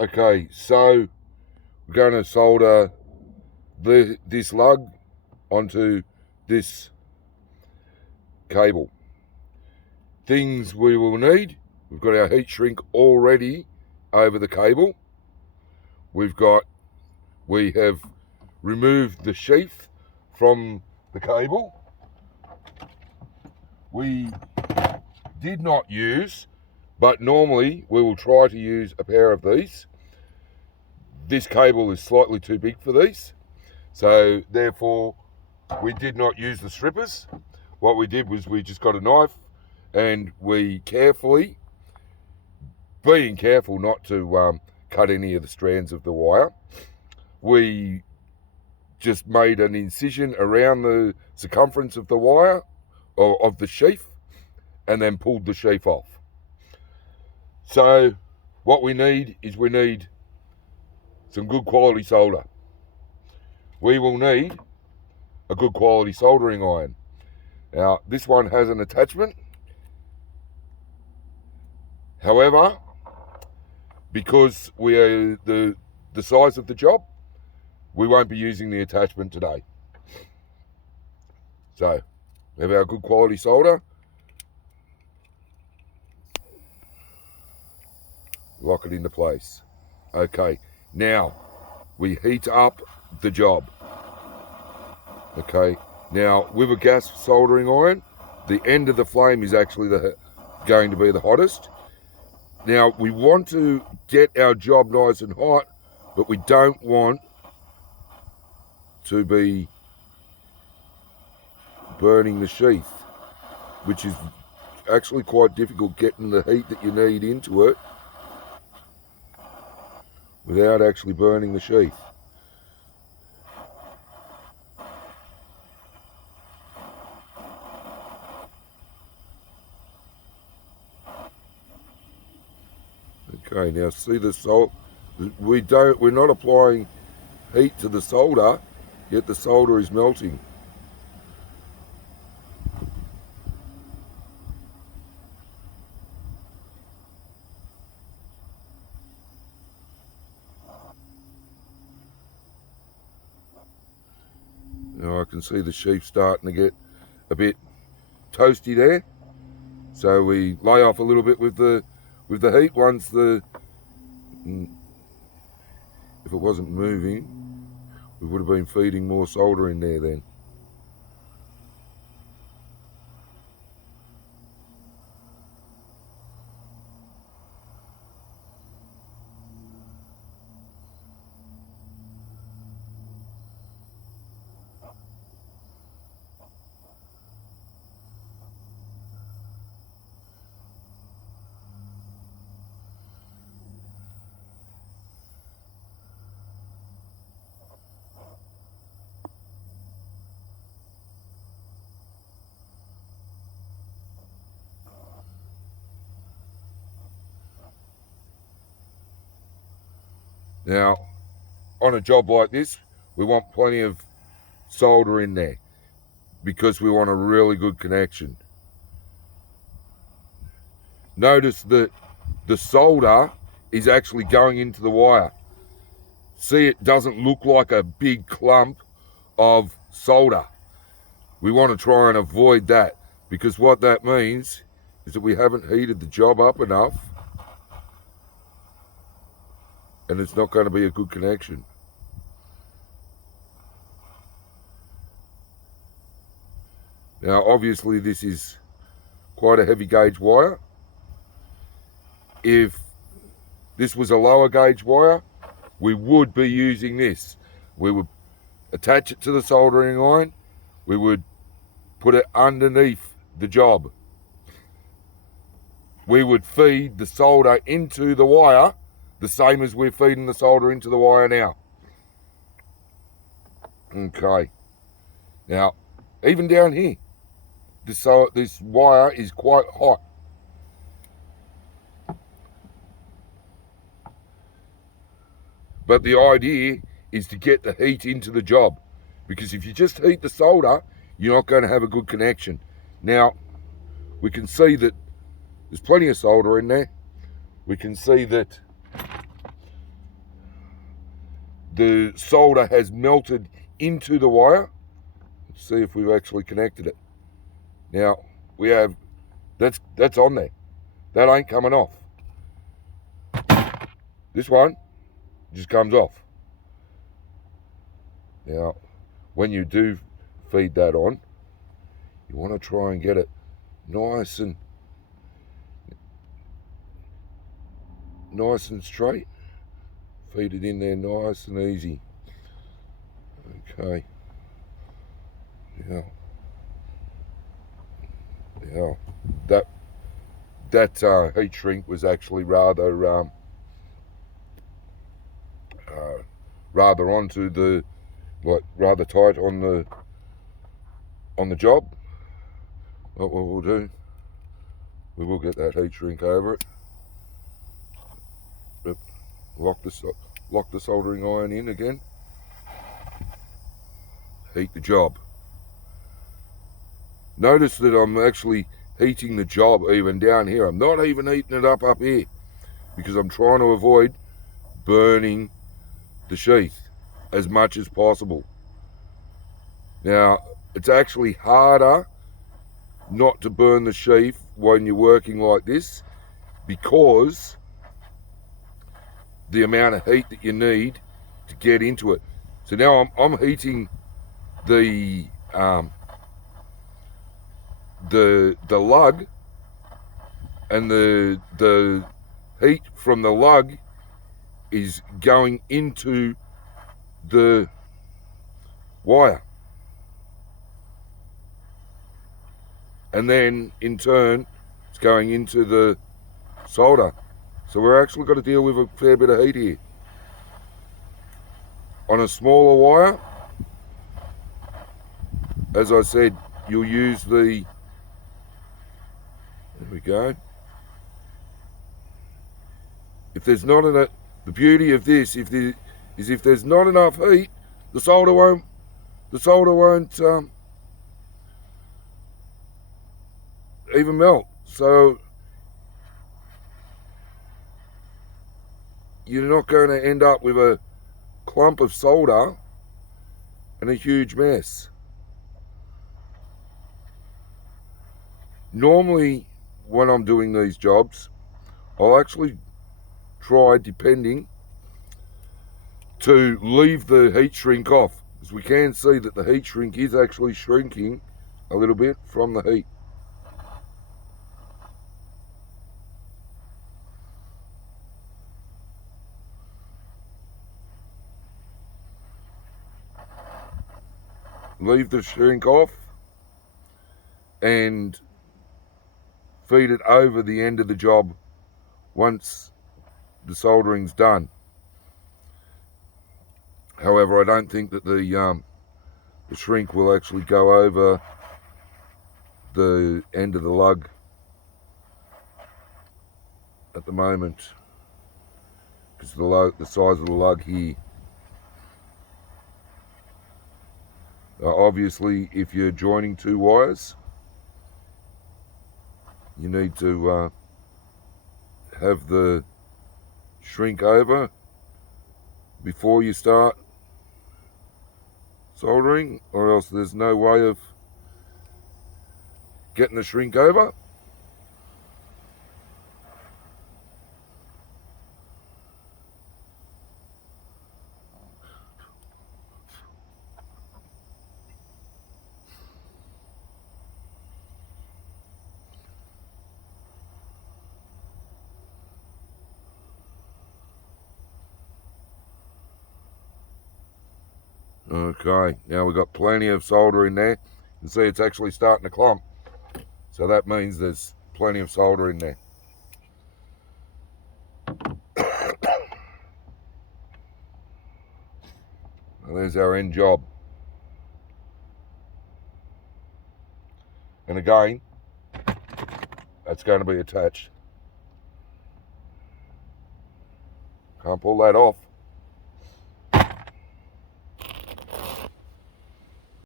Okay, so we're going to solder this lug onto this cable. Things we will need: we've got our heat shrink already over the cable. We have removed the sheath from the cable. We did not use, but normally we will try to use a pair of these. This cable is slightly too big for these, so therefore we did not use the strippers. What we did was we just got a knife and we carefully, being careful not to cut any of the strands of the wire, we just made an incision around the circumference of the wire, or of the sheath, and then pulled the sheath off. So what we need is some good quality solder. We will need a good quality soldering iron. Now, this one has an attachment. However, because we are the size of the job, we won't be using the attachment today. So, we have our good quality solder. Lock it into place. Okay, now we heat up the job. Okay, now with a gas soldering iron, the end of the flame is actually going to be the hottest. Now we want to get our job nice and hot, but we don't want to be burning the sheath, which is actually quite difficult, getting the heat that you need into it without actually burning the sheath. Okay, now see the salt. We're not applying heat to the solder, yet the solder is melting. Now I can see the sheath starting to get a bit toasty there. So we lay off a little bit with the heat. Once if it wasn't moving, we would have been feeding more solder in there then. Now, on a job like this, we want plenty of solder in there because we want a really good connection. Notice that the solder is actually going into the wire. See, it doesn't look like a big clump of solder. We want to try and avoid that, because what that means is that we haven't heated the job up enough, and it's not going to be a good connection. Now, obviously, this is quite a heavy gauge wire. If this was a lower gauge wire, we would be using this. We would attach it to the soldering iron. We would put it underneath the job. We would feed the solder into the wire the same as we're feeding the solder into the wire now. Okay. Now, even down here, this wire is quite hot. But the idea is to get the heat into the job, because if you just heat the solder, you're not going to have a good connection. Now, we can see that there's plenty of solder in there. We can see that the solder has melted into the wire. Let's see if we've actually connected it. Now we have, that's on there. That ain't coming off. This one just comes off. Now, when you do feed that on, you want to try and get it nice and straight. Feed it in there nice and easy. Okay. Yeah. That heat shrink was actually rather onto the rather tight on the job. What we'll do, we will get that heat shrink over it. But lock the soldering iron in again. Heat the job. Notice that I'm actually heating the job even down here. I'm not even heating it up here because I'm trying to avoid burning the sheath as much as possible. Now, it's actually harder not to burn the sheath when you're working like this because the amount of heat that you need to get into it. So now I'm heating the lug, and the heat from the lug is going into the wire, and then in turn it's going into the solder. So we're actually got to deal with a fair bit of heat here. On a smaller wire, as I said, you'll use the, there we go. If there's not enough, the beauty of this, if there's not enough heat, the solder won't even melt. So you're not going to end up with a clump of solder and a huge mess. Normally, when I'm doing these jobs, I'll actually try, depending, to leave the heat shrink off, as we can see that the heat shrink is actually shrinking a little bit from the heat. Leave the shrink off and feed it over the end of the job once the soldering's done. However, I don't think that the shrink will actually go over the end of the lug at the moment, because the size of the lug here. Obviously, if you're joining two wires, you need to have the shrink over before you start soldering, or else there's no way of getting the shrink over. Okay, now we've got plenty of solder in there. You can see it's actually starting to clump. So that means there's plenty of solder in there. Well, there's our end job. And again, that's going to be attached. Can't pull that off.